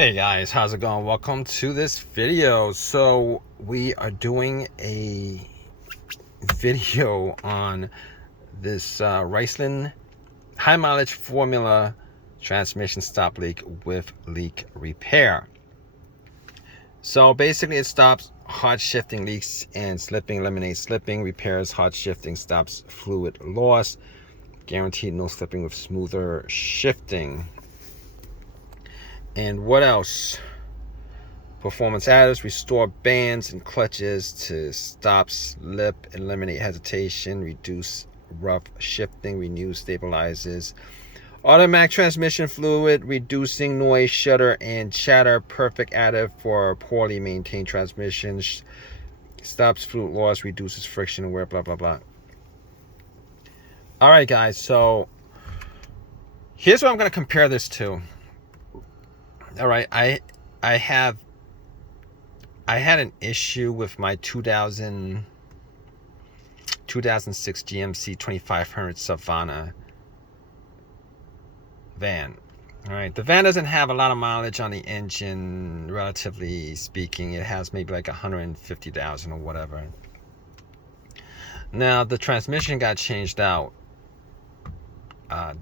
Hey guys, how's it going? Welcome to this video. So we are doing a video on this Rislone high mileage formula transmission stop leak with leak repair. So basically it stops hard shifting leaks and slipping, eliminates slipping, repairs hard shifting, stops fluid loss, guaranteed no slipping with smoother shifting. And what else? Performance additives restore bands and clutches to stop slip, eliminate hesitation, reduce rough shifting, renew stabilizes. Automatic transmission fluid, reducing noise, shudder, and chatter. Perfect additive for poorly maintained transmissions. Stops fluid loss, reduces friction and wear, blah, blah, blah. All right, guys, so here's what I'm going to compare this to. All right, I had an issue with my 2006 GMC 2500 Savannah van. All right, the van doesn't have a lot of mileage on the engine, relatively speaking. It has maybe like 150,000 or whatever. Now the transmission got changed out.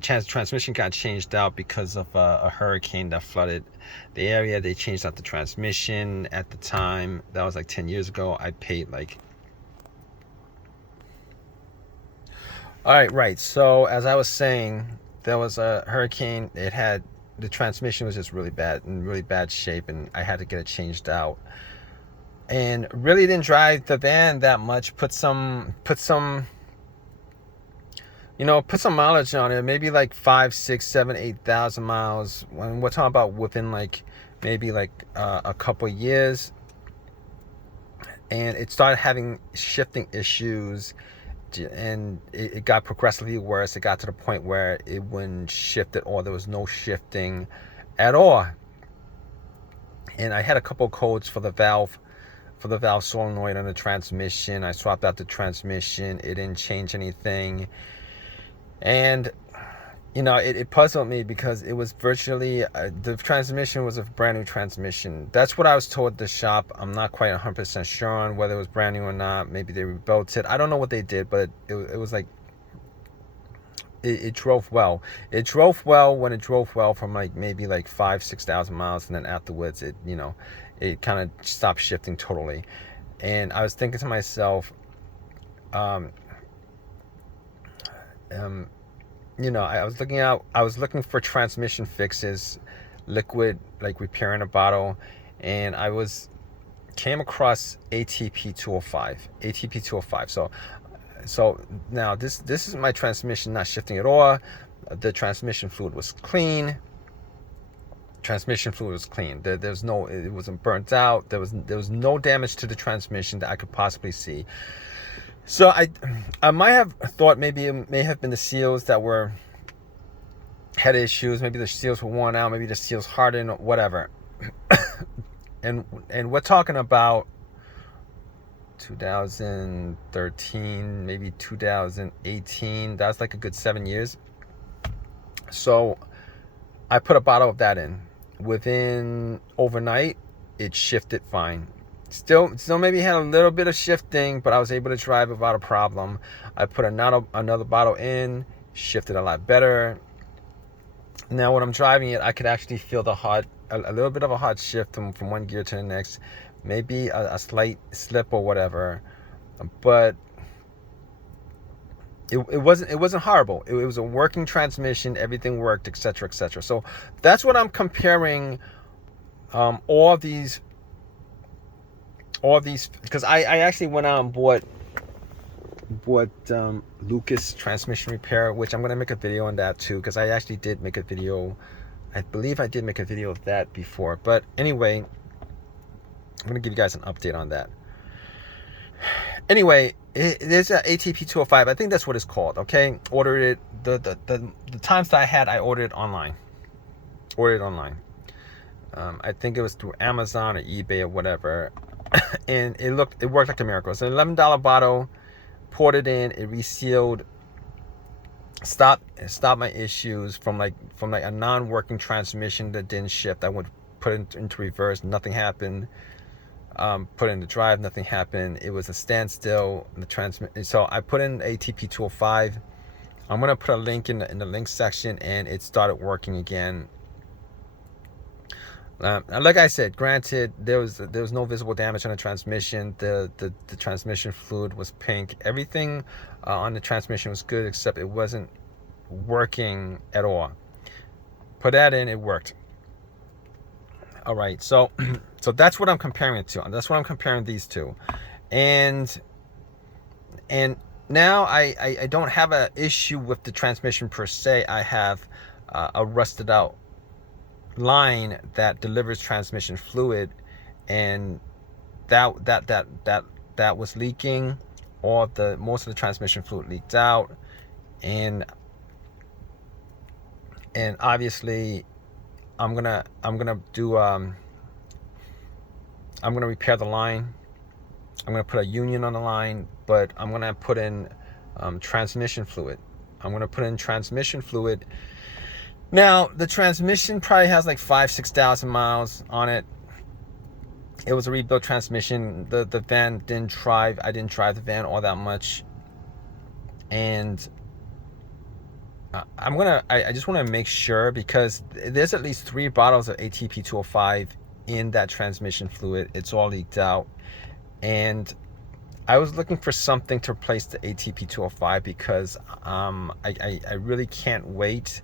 Transmission got changed out because of a hurricane that flooded the area. They changed out the transmission. At the time, that was like 10 years ago, I paid like... Right. So as I was saying, there was a hurricane. The transmission was just really bad, in really bad shape, and I had to get it changed out. And really didn't drive the van that much. Put some mileage on it, maybe like 5, 6, 7, 8,000 miles. When we're talking about within like maybe like a couple years, and it started having shifting issues, and it got progressively worse. It got to the point where it wouldn't shift at all. There was no shifting at all. And I had a couple codes for the valve solenoid on the transmission. I swapped out the transmission. It didn't change anything. And it puzzled me because it was virtually the transmission was a brand new transmission. That's what I was told at the shop. I'm not quite 100% sure on whether it was brand new or not. Maybe they rebuilt it. I don't know what they did, but it was like it drove well. It drove well when it drove well from like maybe like 5, 6,000 miles, and then afterwards it kind of stopped shifting totally. And I was thinking to myself, I was looking for transmission fixes, liquid, like repair in a bottle, and came across ATP 205. So now this is my transmission not shifting at all. The transmission fluid was clean. It wasn't burnt out. There was no damage to the transmission that I could possibly see. So I might have thought maybe it may have been the seals that had issues. Maybe the seals were worn out. Maybe the seals hardened, or whatever. and we're talking about 2013, maybe 2018. That's like a good 7 years. So I put a bottle of that in. Within overnight, it shifted fine. Still maybe had a little bit of shifting, but I was able to drive without a problem. I put another bottle in, shifted a lot better. Now when I'm driving it, I could actually feel a little bit of a hard shift from one gear to the next, maybe a slight slip or whatever, but it wasn't horrible. It was a working transmission, everything worked, etc., etc. So that's what I'm comparing all these, because I actually went out and bought Lucas transmission repair, which I'm going to make a video on that too, because I actually did make a video. I believe I did make a video of that before. But anyway, I'm going to give you guys an update on that. Anyway, there's an ATP 205. I think that's what it's called. Okay, ordered it. The times that I had, I ordered it online. I think it was through Amazon or eBay or whatever. And it worked like a miracle. It's an $11 bottle. Poured it in. It resealed. Stopped my issues from like a non-working transmission that didn't shift. I went put it into reverse, nothing happened. Put it in the drive, nothing happened. It was a standstill. So I put in ATP 205. I'm gonna put a link in the link section, and it started working again. Like I said, granted, there was no visible damage on the transmission. The transmission fluid was pink. Everything on the transmission was good, except it wasn't working at all. Put that in, it worked. All right, so that's what I'm comparing it to. That's what I'm comparing these two, and now I don't have an issue with the transmission per se. I have a rusted out line that delivers transmission fluid, and that was leaking. Most of the transmission fluid leaked out, and obviously I'm gonna repair the line. I'm gonna put a union on the line, but I'm gonna put in transmission fluid. I'm gonna put in transmission fluid. Now the transmission probably has like 5,000-6,000 miles on it. It was a rebuilt transmission. The van didn't drive. I didn't drive the van all that much, and I just want to make sure, because there's at least 3 bottles of ATP 205 in that transmission fluid. It's all leaked out, and I was looking for something to replace the ATP 205 because I really can't wait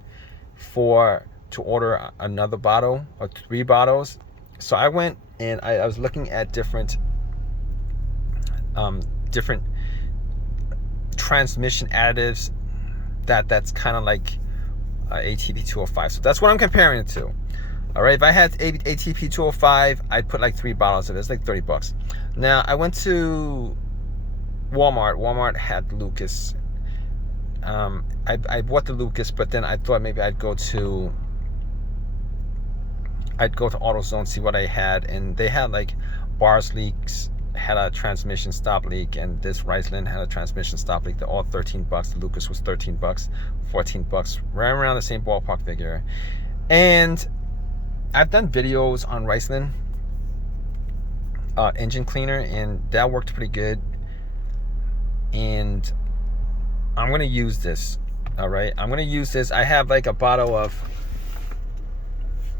to order another bottle or 3 bottles. So I went and I was looking at different transmission additives that's kind of like ATP 205. So that's what I'm comparing it to. All right, if I had ATP 205, I'd put like 3 bottles of it. It's like $30. Now I went to Walmart. Walmart had Lucas. I bought the Lucas, but then I thought maybe I'd go to AutoZone, see what I had, and they had like Bars Leaks had a transmission stop leak, and this Rislone had a transmission stop leak. They're all $13. The Lucas was $13, $14, right around the same ballpark figure. And I've done videos on Rislone engine cleaner, and that worked pretty good. And I'm gonna use this. All right, I'm gonna use this. I have like a bottle of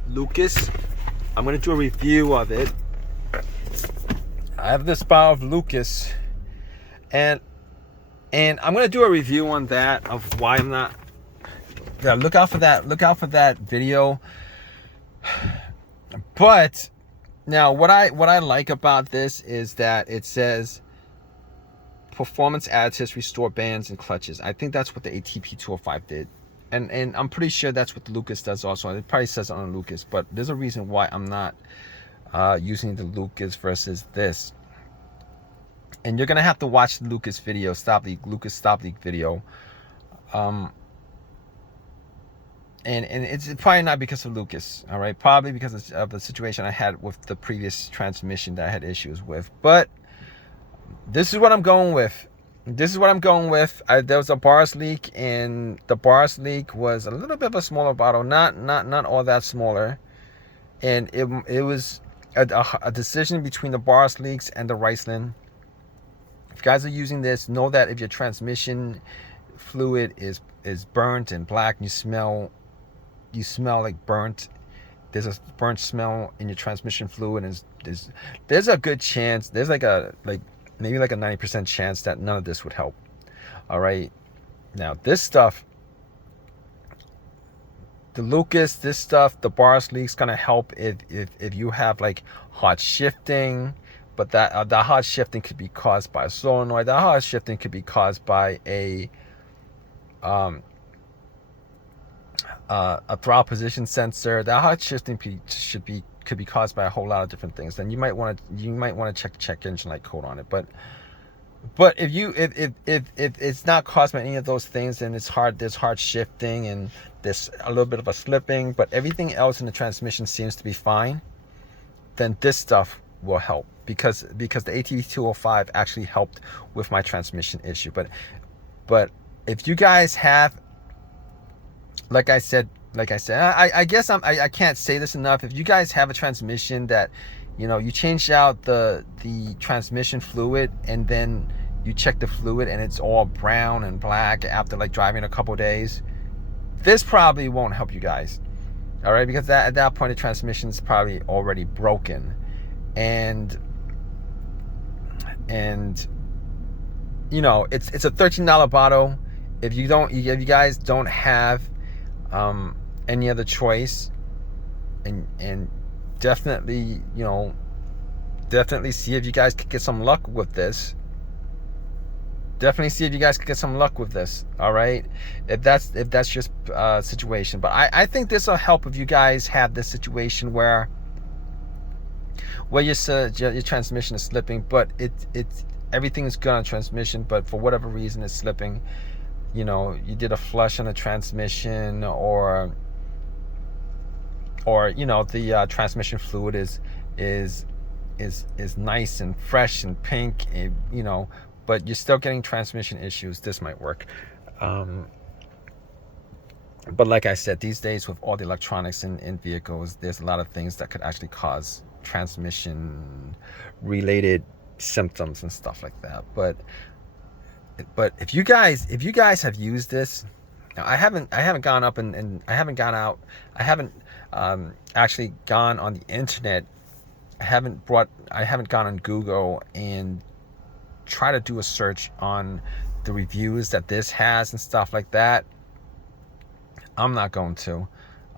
Lucas. I'm gonna do a review of it. I have this bottle of Lucas, and I'm gonna do a review on that, of why I'm not. Yeah, look out for that video. But now what I like about this is that it says performance additives restore bands and clutches. I think that's what the ATP 205 did, and I'm pretty sure that's what the Lucas does also. It probably says it on the Lucas, but there's a reason why I'm not using the Lucas versus this. And you're gonna have to watch the Lucas video, Lucas stop leak video. And it's probably not because of Lucas, all right? Probably because of the situation I had with the previous transmission that I had issues with. But this is what I'm going with. There was a Bars leak, and the Bars leak was a little bit of a smaller bottle, not all that smaller. And it was a decision between the Bars leaks and the Rislone. If you guys are using this, know that if your transmission fluid is burnt and black, and you smell like burnt, there's a burnt smell in your transmission fluid, and there's a good chance, there's maybe like a 90% chance that none of this would help. All right, now this stuff, the Lucas, this stuff, the Bars leak's gonna help if you have like hot shifting, but that hot shifting could be caused by a solenoid. That hot shifting could be caused by a throttle position sensor. That hot shifting could be caused by a whole lot of different things. Then you might want to check the check engine light code on it. But if it's not caused by any of those things, then there's hard shifting and there's a little bit of a slipping, but everything else in the transmission seems to be fine, then this stuff will help, because the ATP 205 actually helped with my transmission issue. But if you guys have, like I said, like I said, I guess I can't say this enough. If you guys have a transmission that, you know, you change out the transmission fluid and then you check the fluid and it's all brown and black after like driving a couple days, this probably won't help you guys. All right, because at that point the transmission is probably already broken, and you know, it's a $13 bottle. If you guys don't have any other choice, and definitely, you know, definitely see if you guys could get some luck with this. Definitely see if you guys could get some luck with this. All right, if that's your situation. But I think this will help if you guys have this situation where your transmission is slipping, but it's everything is good on transmission, but for whatever reason it's slipping. You know, you did a flush on the transmission, or you know, the transmission fluid is nice and fresh and pink, and, you know, but you're still getting transmission issues. This might work. But like I said, these days with all the electronics in vehicles, there's a lot of things that could actually cause transmission related symptoms and stuff like that. But if you guys have used this, now I haven't gone up and I haven't gone out, I haven't actually gone on the internet, I haven't gone on Google and try to do a search on the reviews that this has and stuff like that. I'm not going to.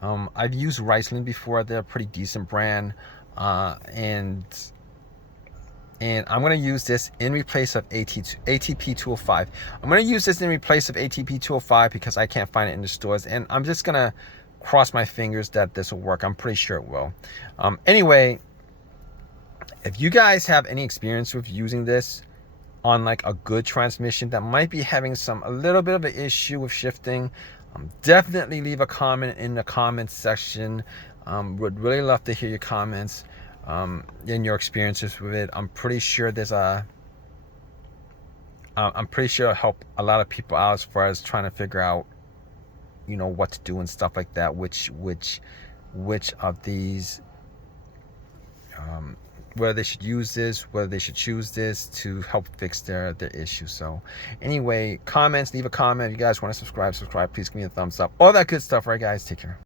I've used Rislone before. They're a pretty decent brand, and I'm going to use this in replace of ATP 205. I'm going to use this in replace of ATP 205 because I can't find it in the stores, and I'm just going to cross my fingers that this will work. I'm pretty sure it will. Anyway, if you guys have any experience with using this on like a good transmission that might be having a little bit of an issue with shifting, definitely leave a comment in the comments section. Would really love to hear your comments and your experiences with it. I'm pretty sure it'll help a lot of people out as far as trying to figure out, you know, what to do and stuff like that, which of these, whether they should use this, whether they should choose this to help fix their issue. So anyway, comments, leave a comment. If you guys want to subscribe, please give me a thumbs up, all that good stuff. Right, guys, take care.